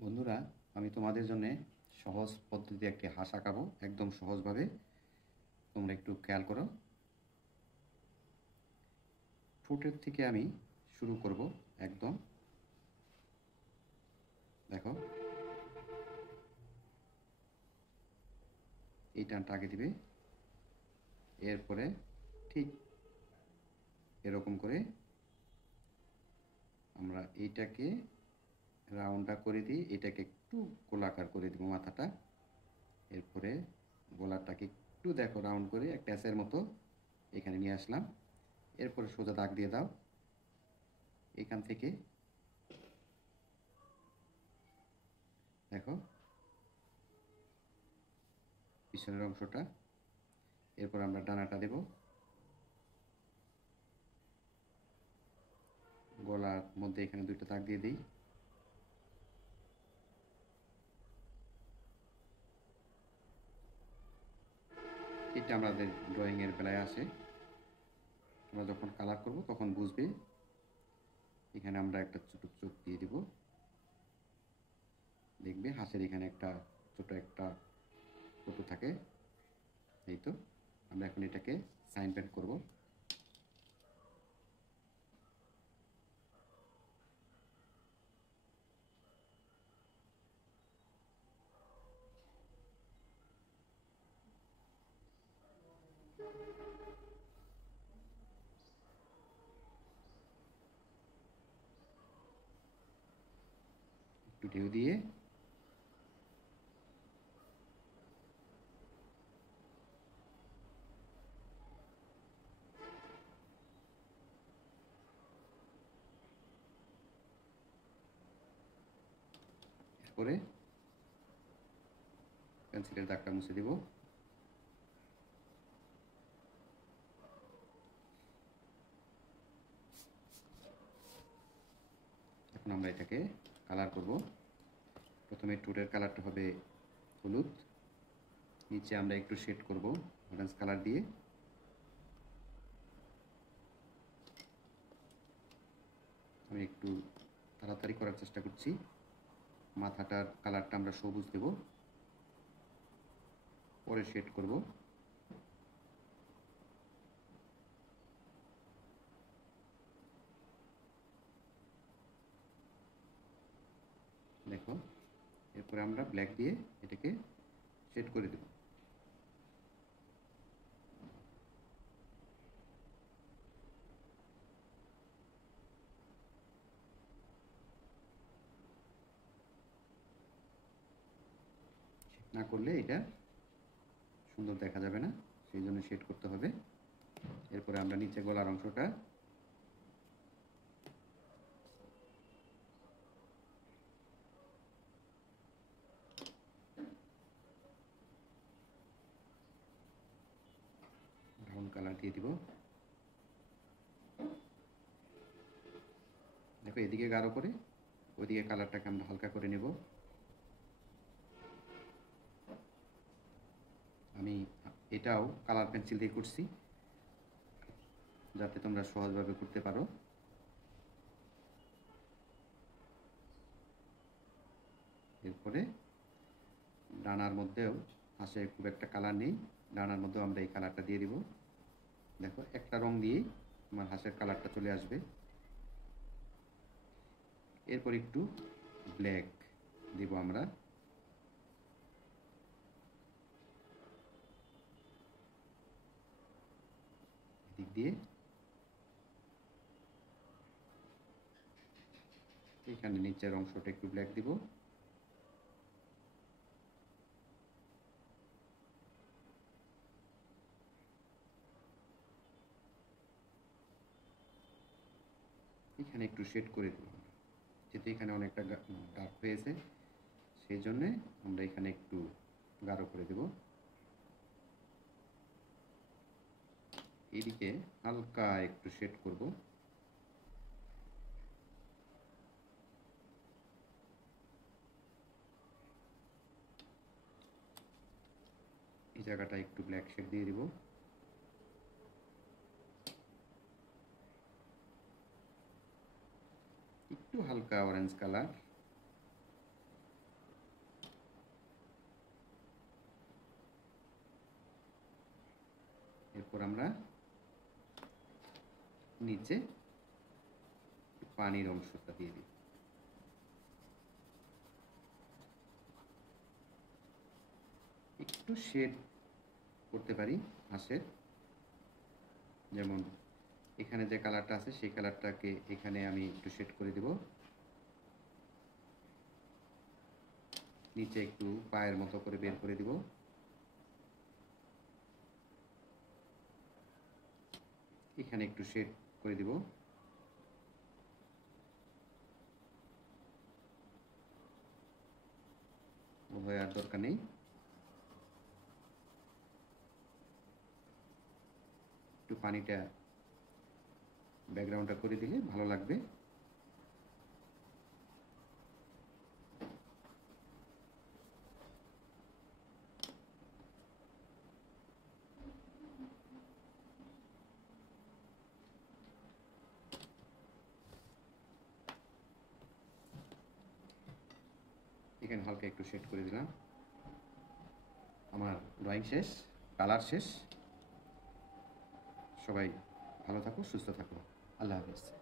বন্ধুরা, আমি তোমাদের জন্য সহজ পদ্ধতিতে একটি হাঁস আঁকাবো, একদম সহজভাবে। তোমরা একটু খেয়াল করো। ঠোঁটের থেকে আমি শুরু করব। একদম দেখো, এই টানটা আগে দিবে। এরপরে ঠিক এরকম করে আমরা এইটাকে রাউন্ডটা করে দিই, এটাকে একটু গোলাকার করে দিব মাথাটা। এরপরে গলাটাকে একটু দেখো রাউন্ড করে একটা অ্যাসের মতো এখানে নিয়ে আসলাম। এরপরে সোজা দাগ দিয়ে দাও। এখান থেকে দেখো পিছনের অংশটা। এরপর আমরা ডানাটা দেব, গলার মধ্যে এখানে দুইটা দাগ দিয়ে দিই। এটা আমাদের ড্রয়িংয়ের বেলায় আসে। আমরা যখন কালার করব তখন বুঝবে। এখানে আমরা একটা ছোট চোখ দিয়ে দিব, দেখবে হাঁসের এখানে একটা ছোট একটা ফটো থাকে। এই তো, আমরা এখন এটাকে সাইন পেন্ট করব। একটু ঢেউ দিয়ে এরপরে পেন্সিলের দাগটা মুছে দিব। এখন আমরা এটাকে কালার করব। প্রথমে ঠোঁটের কালারটা হবে হলুদ, নিচে আমরা একটু শেড করব অরেঞ্জ কালার দিয়ে। আমি একটু তাড়াতাড়ি করার চেষ্টা করছি। মাথাটার কালারটা আমরা সবুজ দেব, পরে শেড করব। দেখো, এরপরে আমরা ব্ল্যাক দিয়ে এটাকে শেড করে দেব। না করলে এটা সুন্দর দেখা যাবে না, সেই জন্য শেড করতে হবে। এরপরে আমরা নিচে গলার অংশটা ব্রাউন কালার দিয়ে দিব। দেখো, এদিকে গাঢ় করে ওইদিকে কালারটাকে আমরা হালকা করে নেব। আমি এটাও কালার পেন্সিল দিয়ে করছি, যাতে তোমরা সহজভাবে করতে পারো। এরপরে ডানার মধ্যেও হাঁসের খুব একটা কালার নেই, ডানার মধ্যেও আমরা এই কালারটা দিয়ে দিব। দেখো, একটা রং দিয়েই আমার হাঁসের কালারটা চলে আসবে। এরপর একটু ব্ল্যাক দিব আমরা। এদিক দিয়ে এখানে নিচের অংশটা একটু ব্ল্যাক দিব। এখানে একটু শেড করে দেব, যেহেতু এখানে অনেকটা ডার্ক হয়েছে, সেই জন্যে আমরা এখানে একটু গাঢ় করে দেব। এদিকে হালকা একটু শেড করব। এই জায়গাটা একটু ব্ল্যাক শেড দিয়ে দিব। একটু হালকা অরেঞ্জ কালার। এরপর আমরা নিচে পানির অংশটা দিয়ে দিই। একটু শেড করতে পারি হাঁসের, যেমন এখানে যে কালারটা আছে সেই কালারটাকে এখানে আমি একটু শেড করে দেব। নিচে একটু পায়ের মতো করে বের করে দিব। এখানে একটু শেড করে দিব। উভয় আর দরকার নেই। একটু পানিটা ব্যাকগ্রাউন্ডটা করে দিলে ভালো লাগবে। এখানে হালকা একটু শেড করে দিলাম। আমার ড্রয়িং শেষ, কালার শেষ। সবাই ভালো থাকো, সুস্থ থাকো। আল্লাহ হাফেজ।